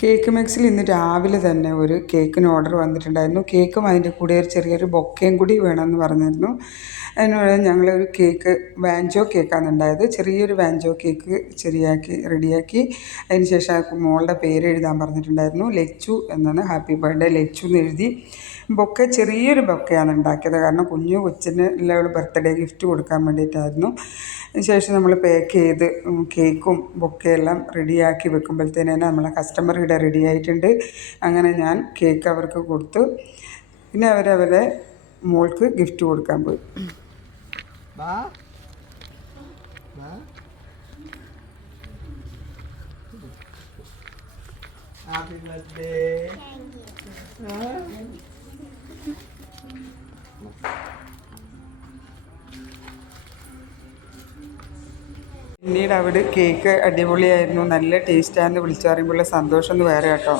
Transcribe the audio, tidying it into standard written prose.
Cake മിക്സിൽ ഇന്ന് രാവിലെ തന്നെ ഒരു കേക്കിന് ഓർഡർ വന്നിട്ടുണ്ടായിരുന്നു. കേക്കും അതിൻ്റെ കൂടെ ഒരു ചെറിയൊരു ബൊക്കയും കൂടി വേണമെന്ന് പറഞ്ഞിരുന്നു. അതിനോട് ഞങ്ങളൊരു കേക്ക് വാഞ്ചോ കേക്കാണ് ഉണ്ടായത്. ചെറിയൊരു വാഞ്ചോ കേക്ക് റെഡിയാക്കി അതിന് ശേഷം മോളുടെ പേര് എഴുതാൻ പറഞ്ഞിട്ടുണ്ടായിരുന്നു. ലച്ചു എന്നാണ്, ഹാപ്പി ബർത്ത്ഡേ ലച്ചു എന്ന് എഴുതി. ബൊക്കെ ചെറിയൊരു ബൊക്കയാണ് ഉണ്ടാക്കിയത്, കാരണം കൊച്ചിന് എല്ലാവരും ബർത്ത്ഡേ ഗിഫ്റ്റ് കൊടുക്കാൻ വേണ്ടിയിട്ടായിരുന്നു. ശേഷം നമ്മൾ പാക്ക് ചെയ്ത് കേക്കും ബൊക്കെയെല്ലാം റെഡിയാക്കി വെക്കുമ്പോഴത്തേന് നമ്മളെ കസ്റ്റമർ ഇവിടെ റെഡി ആയിട്ടുണ്ട്. അങ്ങനെ ഞാൻ കേക്ക് അവർക്ക് കൊടുത്തു. പിന്നെ അവരവരെ മോൾക്ക് ഗിഫ്റ്റ് കൊടുക്കാൻ പോയി. Happy birthday. പിന്നീട് അവിടെ കേക്ക് അടിപൊളിയായിരുന്നു, നല്ല ടേസ്റ്റാന്ന് വിളിച്ചു പറയുമ്പോഴുള്ള സന്തോഷം എന്ന് വേറെ കേട്ടോ.